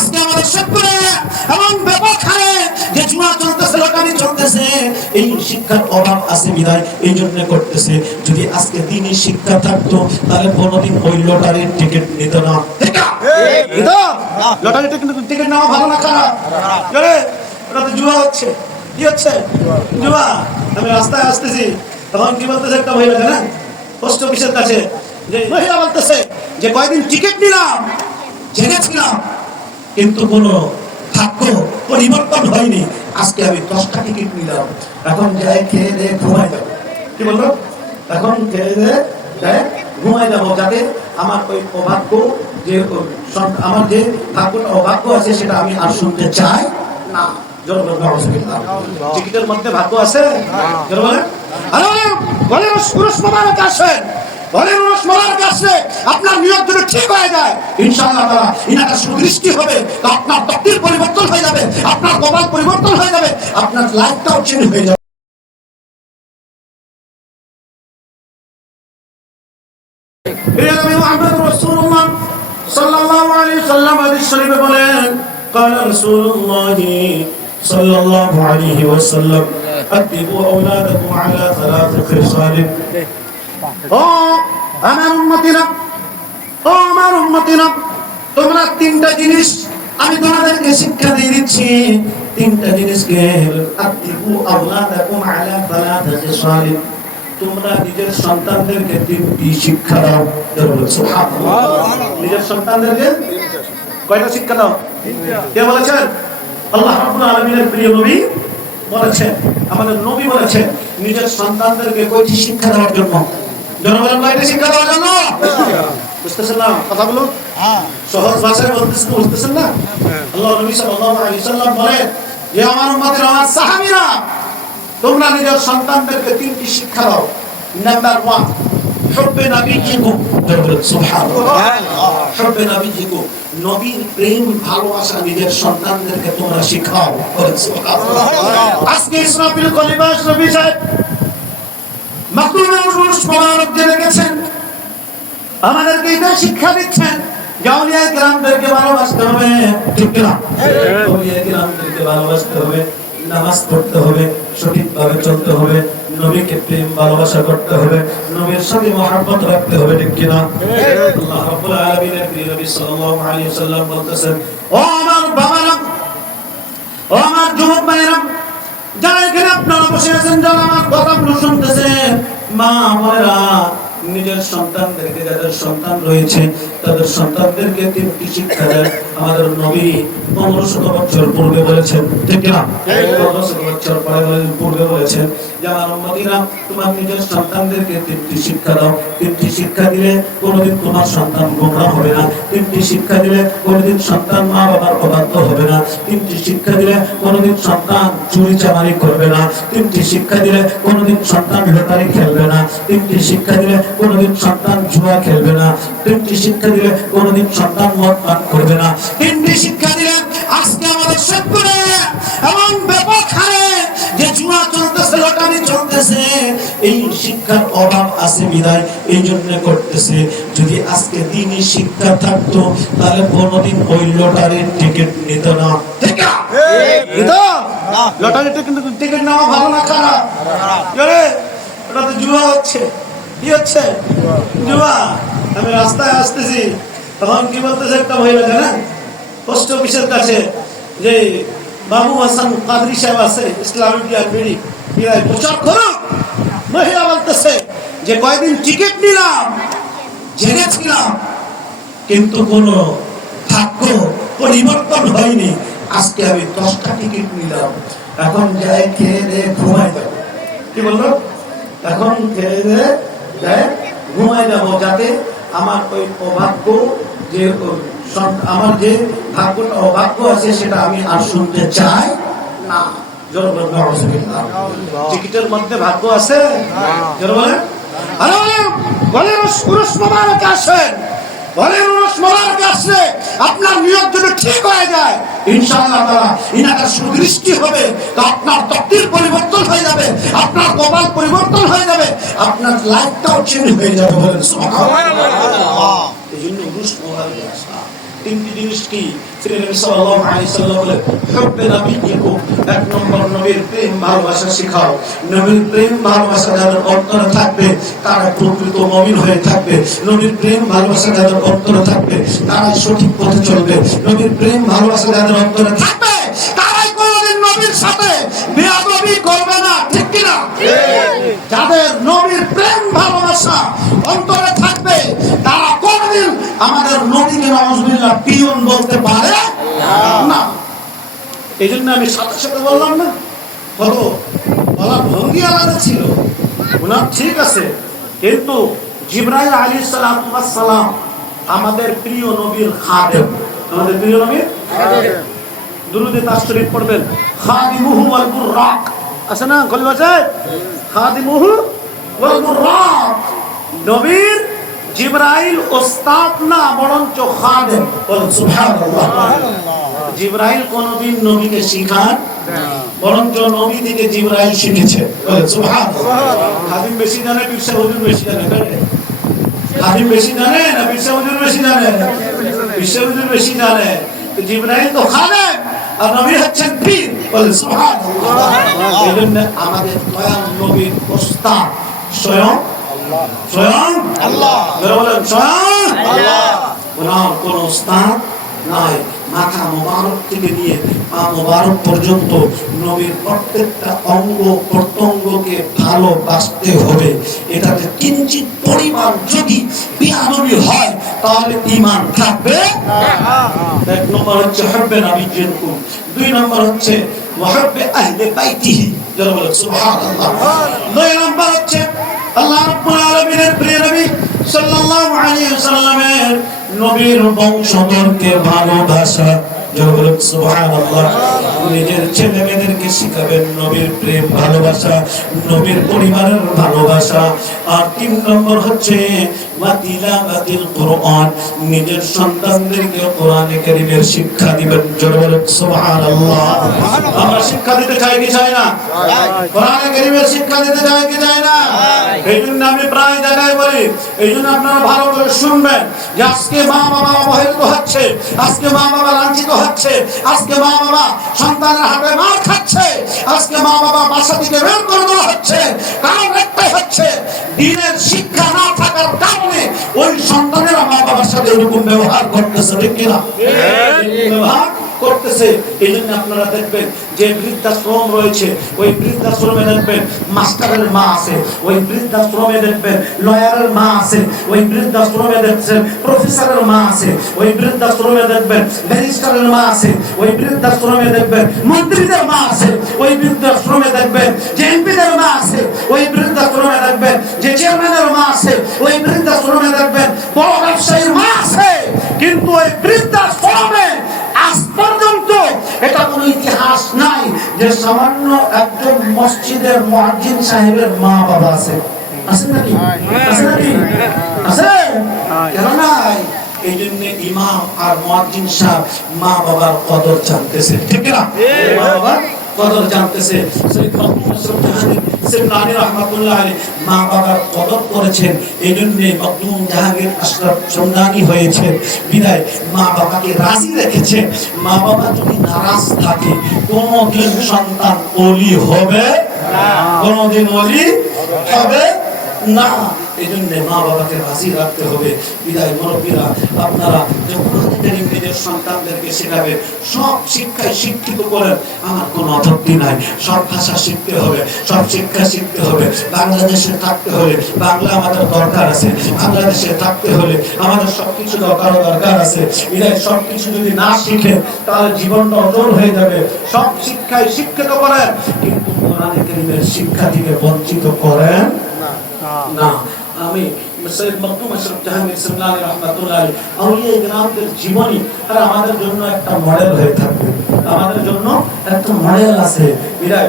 আজকে আমাদের সবগুলো এমন ব্যাপক হারে যে জুয়া চলতেছে, লটারি চলতেছে, এই শিক্ষার অভাব আছে বিধায় এই জন্য করতেছে। যদি আজকে দিনই শিক্ষা থাকতো তাহলে কোনোদিন ওই লটারির টিকিট নিত না। ঠিক না? লটারি টিকিট নেওয়া ভালো না খারাপ? ওটা তো জুয়া হচ্ছে। কি হচ্ছে? জুয়া। আমি রাস্তায় আসতেছি, তখন কি বলতেছে একটা মহিলা, জানেন, পোস্ট অফিসের কাছে যে মহিলা বলতেছে যে কয়েকদিন টিকিট নিলাম, জেনেছিলাম, কিন্তু কোনো ভাগ্য পরিবর্তন হয়নি। আজকে আমি 10টা টিকিট নিলাম, এখন যাই খেয়ে দিয়ে ঘুমাই যাবো। কি বললো? এখন খেয়ে দিয়ে ঘুমাই যাবো, যাতে আমার ওই অভাগ্য, যে আমার যে ভাগ্যটা অভাগ্য আছে সেটা আমি আর শুনতে চাই না। টিকিটের মধ্যে ভাগ্য আছে? আপনার নিয়ত যদি ঠিক হয়ে যায়, ইনশাআল্লাহ তাআলা ইনাটা সুদৃষ্টি হবে, আপনার তকদীর পরিবর্তন হয়ে যাবে, আপনার কপাল পরিবর্তন হয়ে যাবে, আপনার লাইফটাও চেঞ্জ হয়ে যাবে। রাসূলুল্লাহ সাল্লাল্লাহু আলাইহি ওয়াসাল্লাম হাদিস শরীফে বলেন, قال رسول الله صلى الله عليه وسلم أدبوا أولادكم على 3 خصال। ও আমার উম্মতিরা, তোমরা 3টা জিনিস আমি তোমাদেরকে শিক্ষা দিয়ে দিচ্ছি। 3টা জিনিসকে আদিবু আওলাদাকুম আলা 3 خصال। তোমরা নিজের সন্তানদেরকে 3টি শিক্ষা দাও। সুবহানাল্লাহ। নিজের সন্তানদেরকে কয়টা শিক্ষা দাও? 3টা। কে বলেছেন? আল্লাহ রাব্বুল আলামিনের প্রিয় নবী বলেছেন, আমাদের নবী বলেছেন নিজের সন্তানদেরকে কয়টি শিক্ষা দেওয়ার জন্য। জনগণ কয়টি শিক্ষা দেওয়ার জন্য? বুঝতেছেন না কথাগুলো? সহজ ভাষায় বুঝতেছেন না? আল্লাহ নবী সাল্লাল্লাহু আলাইহি ওয়াসাল্লাম বলেন যে আমার উম্মতের, আমার সাহাবীরা, তোমরা নিজের সন্তানদেরকে 3টি শিক্ষা দাও। নাম্বার 1, হুব্বে নবীজিকুম। সুবহানাল্লাহ। হুব্বে নবীজিকুম, নবীর প্রেম ভালোবাসা নিজের সন্তানদেরকে তোমরা শিখাও। সুবহানাল্লাহ। আজকে ইসরাফিল খলিফা নবী সাহেব মাকতুমের মুবারক দিয়ে গেছেন, আমাদেরকে এটা শিক্ষা দিচ্ছেন যে আউলিয়া কিরামদেরকে ভালোবাসতে হবে। ঠিক না? আউলিয়া কিরামদেরকে ভালোবাসতে হবে, নামাজ পড়তে হবে, সঠিকভাবে চলতে হবে, নবীকে প্রেম ভালোবাসা করতে হবে, নবীর সাথে মহব্বত রাখতে হবে। ঠিক কি না? আল্লাহ রাব্বুল আলামিনের প্রিয় নবী সাল্লাল্লাহু আলাইহি ওয়াসাল্লাম বলতেছেন, ও আমার বাবারা, ও আমার যুবক ভাইরা, যারা এখানে আপনারা বসে আছেন, যারা আমার কথাগুলো শুনতেছেন, মা বোনেরা, নিজের সন্তানদেরকে, যাদের সন্তান রয়েছে তাদের সন্তানদেরকে 3টি শিক্ষা দেন। আমাদের নবী 1500 বছর পূর্বে বলেছেন। ঠিক না? 1500 বছর পূর্বে বলেছেন যে আমার উম্মতিরা, তোমার নিজের সন্তানদেরকে 3টি শিক্ষা দাও। 3টি শিক্ষা দিলে কোনোদিন তোমার সন্তান গোমরা হবে না। 3টি শিক্ষা দিলে কোনোদিন সন্তান মা বাবার অবাধ্য হবে না। 3টি শিক্ষা দিলে কোনোদিন সন্তান চুরি চামারি করবে না। 3টি শিক্ষা দিলে কোনোদিন সন্তান লটারি খেলবে না। 3টি শিক্ষা দিলে কোনোদিন সন্তান জুয়া খেলবে না। 3টি শিক্ষা দিলে কোনোদিন সন্তান মদ পান করবে না। 3টি শিক্ষা দিলে আজকে আমাদের সবগুলো এমন ব্যাপক হারে যে জুয়া চলতেছে, লটারি চলতেছে, এই শিক্ষার অভাব আছে বিধায় এই জন্য করতেছে। যদি আজকে দিনই শিক্ষা থাকতো তাহলে কোনোদিন ওই লটারির টিকিট নিত না। ঠিক না? লটারি টিকিট নেওয়া ভালো না খারাপ? ওটা তো জুয়া হচ্ছে। কি হচ্ছে? জুয়া। আমি রাস্তায় আসতেছি, তখন কি বলতেছে একটা মহিলা, জানেন, পোস্ট অফিসের কাছে যে বাবু হাসান কাদরি সাহেব আছে, ইসলামিক লাইব্রেরি, প্রচার করুক। মহিলা বলতেছে যে কয়েকদিন টিকিট নিলাম, জেনেছিলাম, কিন্তু কোনো ভাগ্য পরিবর্তন হয়নি। আজকে আমি 10টা টিকিট নিলাম, এখন যাই খেয়ে দিয়ে ঘুমাই যাবো। কি বললো? এখন খেয়ে দিয়ে ঘুমাই যাবো, যাতে আমার ওই অভাগ্য, যে আমার যে ভাগ্যটা অভাগ্য আছে সেটা আমি আর শুনতে চাই না। টিকিটের মধ্যে ভাগ্য আছে? আপনার নিয়ত যদি ঠিক হয়ে যায়, ইনশাআল্লাহ তাআলা ইনাটা সুদৃষ্টি হবে, আপনার তকদীর পরিবর্তন হয়ে যাবে, আপনার কপাল পরিবর্তন হয়ে যাবে, আপনার লাইফটাও চেঞ্জ হয়ে যাবে। বলেন সুবহানাল্লাহ। এই জন্য উরুস মোবারকে আসা 3টি জিনিস কি? নবী সাল্লাল্লাহু আলাইহি ওয়াসাল্লাম বলে হুব্বে নবিয়্যিকুম, এক নম্বর নবীর প্রেম ভালোবাসা শিখাও। নবীর প্রেম ভালোবাসা যাদের অন্তরে থাকবে তারা প্রকৃত মুমিন হয়ে থাকবে। নবীর প্রেম ভালোবাসা যাদের অন্তরে থাকবে তারাই সঠিক পথে চলবে। নবীর প্রেম ভালোবাসা যাদের অন্তরে থাকবে তারাই কোনদিন নবীর সাথে বেয়াদবি করবে না, ঠিক কি না? যাদের নবীর প্রেম ভালোবাসা অন্তরে থাকবে তারা কোনদিন আমাদের নবীকে নাউজুবিল্লাহ পিয়ন বলতে পারে না। এই জন্য আমি সাথে সাথে বললাম না, হলো বলার ভঙ্গি আলাদা ছিল, ওনার ঠিক আছে, কিন্তু জিবরাইল আলাইহিস সালাম আমাদের প্রিয় নবীর খাদেম, আমাদের প্রিয় নবীর খাদেম। দুরূদে তাশরীফ পড়বেন, খাদিমুহু ওয়াল বুররাক আছে না, কল আছে খাদিমুহু ওয়াল বুররাক। নবীর জিবরাইল ওস্তাদ না বরঞ্চ খাদেম, বলেন সুবহানাল্লাহ। জিবরাইল কোনদিন নবীকে শিখান বরঞ্চ নবী থেকে জিবরাইল শিখেছে, বলেন সুবহানাল্লাহ। খাদিম বেশি জানে, বিশ্ব হুজুর বেশি জানে? খাদিম বেশি জানে না বিশ্ব হুজুর বেশি জানে? বিশ্ব হুজুর বেশি জানে। জিবরাইল তো খাদেম আর নবী হচ্ছেন পীর, বলেন সুবহানাল্লাহ। এইজন্য আমাদের দয়াল নবীর ওস্তাদ স্বয়ং আল্লাহ, স্বয়ং আল্লাহ, বলেন স্বয়ং আল্লাহ। ওনার কোন ওস্তাদ নাই। মাথা মোবারক থেকে নিয়ে পা মোবারক পর্যন্ত নবীর প্রত্যেকটা অঙ্গ প্রত্যঙ্গকে ভালোবাসতে হবে। এটাতে কিঞ্চিত পরিমাণ যদি বেয়াদবি হয় তাহলে ঈমান থাকবে না। এক নম্বর হচ্ছে হুব্বে নবিয়্যিকুম, দুই নম্বর হচ্ছে ওয়াহুব্বে আহলে বাইতিহি, যারা বলেন সুবহানাল্লাহ। দুই নম্বর হচ্ছে আল্লাহ রাব্বুল আলামিনের প্রিয় নবী সাল্লাল্লাহু আলাইহি ওয়াসাল্লামের নবীর বংশধরকে ভালোবাসা, যারা বলেন সুবহানাল্লাহ। নিজের ছেলে মেয়েদেরকে শিখাবেন নবীর প্রেম ভালোবাসা, নবীর পরিবারের ভালোবাসা। আর তিন নম্বর হচ্ছে ওয়া তিলাওয়াতিল কোরআন, নিজের সন্তানদেরকে কোরআনে কারীমের শিক্ষা দিবেন, যারা বলেন সুবহানাল্লাহ। আমরা শিক্ষা দিতে চাই কি চাই না? কোরআনে কারীমের শিক্ষা দিতে চাই কি চাই না? এইজন্য আমি প্রায় জায়গায় বলি, এইজন্য আপনারা ভালো করে শুনবেন যে আজকে মা বাবা অবহেলিত হচ্ছে, আজকে মা বাবা লাঞ্ছিত হচ্ছে, আজকে মা বাবা সন্তানের হাতে মার খাচ্ছে, আজকে মা বাবা বাসা থেকে বের করে দেওয়া হচ্ছে। কারণ একটাই হচ্ছে, দ্বীনের শিক্ষা না থাকার কারণে ওই সন্তানেরা মা বাবার সাথে এরকম ব্যবহার করতেছে, ঠিক কিনা? ব্যবহার করতেছে। এই জন্য আপনারা দেখবেন যে বৃদ্ধাশ্রম রয়েছে, ওই বৃদ্ধাশ্রমে দেখবেন মাস্টারের মা আছে, ওই বৃদ্ধাশ্রমে দেখবেন লয়ারের মা আছে, ওই বৃদ্ধাশ্রমে দেখছেন প্রফেসরের মা আছে, ওই বৃদ্ধাশ্রমে দেখবেন ব্যারিস্টারের মা আছে, ওই বৃদ্ধাশ্রমে দেখবেন মন্ত্রীদের মা আছে, ওই বৃদ্ধাশ্রমে দেখবেন যে এমপিদের মা আছে, ওই বৃদ্ধাশ্রমে দেখবেন যে চেয়ারম্যানের মা আছে, ওই বৃদ্ধাশ্রমে দেখবেন বড় ব্যবসায়ীর মা আছে। কিন্তু ওই বৃদ্ধাশ্রমে আজ পর্যন্ত এটা কোনো ইতিহাস নাই যে সামান্য একজন মসজিদের মুয়াজ্জিন সাহেবের মা বাবা আছে। আছে নাকি? আছে নাকি? আছে? কেন নাই? এই জন্য ইমাম আর মুয়াজ্জিন সাহেব মা বাবার কদর জানতেছে, ঠিক না? মা বাবার কদর জানতেছে। সৈয়দ মখদুম জাহাঙ্গীর সিমনানি রাহমাতুল্লাহ আলাইহি মা বাবার কদর করেছেন, এই জন্য মখদুম জাহাঙ্গীর আশরাফ সুমনানি হয়েছে। বিদায় মা বাবাকে রাজি রেখেছেন। মা বাবা যদি নারাজ থাকে কোনদিন সন্তান ওলি হবে না, কোনদিন ওলি হবে না। এই জন্য মা বাবাকে রাজি রাখতে হবে। বিদায় মুরব্বীরা, আপনারা যখন নিজের সন্তানদেরকে শেখাবে, সব শিক্ষায় শিক্ষিত করেন, আমার কোনো আপত্তি নাই। সব ভাষা শিখতে হবে, সব শিক্ষা শিখতে হবে। বাংলাদেশে থাকতে হলে বাংলা আমাদের দরকার আছে, বাংলাদেশে থাকতে হলে আমাদের সবকিছু দরকার আছে। বিদায় সবকিছু যদি না শিখে তাহলে জীবনটা অচল হয়ে যাবে। সব শিক্ষায় শিক্ষিত করেন, কিন্তু কোরআনে কারীমের শিক্ষা থেকে বঞ্চিত করেন না। আমি সৈয়দ মখদুম আশরাফ জাহাঙ্গীর সিমনানি রাহমাতুল্লাহ আলাইহি আউলিয়া ইকরামদের জীবনী আর আমাদের জন্য একটা মডেল হয়ে থাকবে, আমাদের জন্য একটা মডেল আছে। বিদায়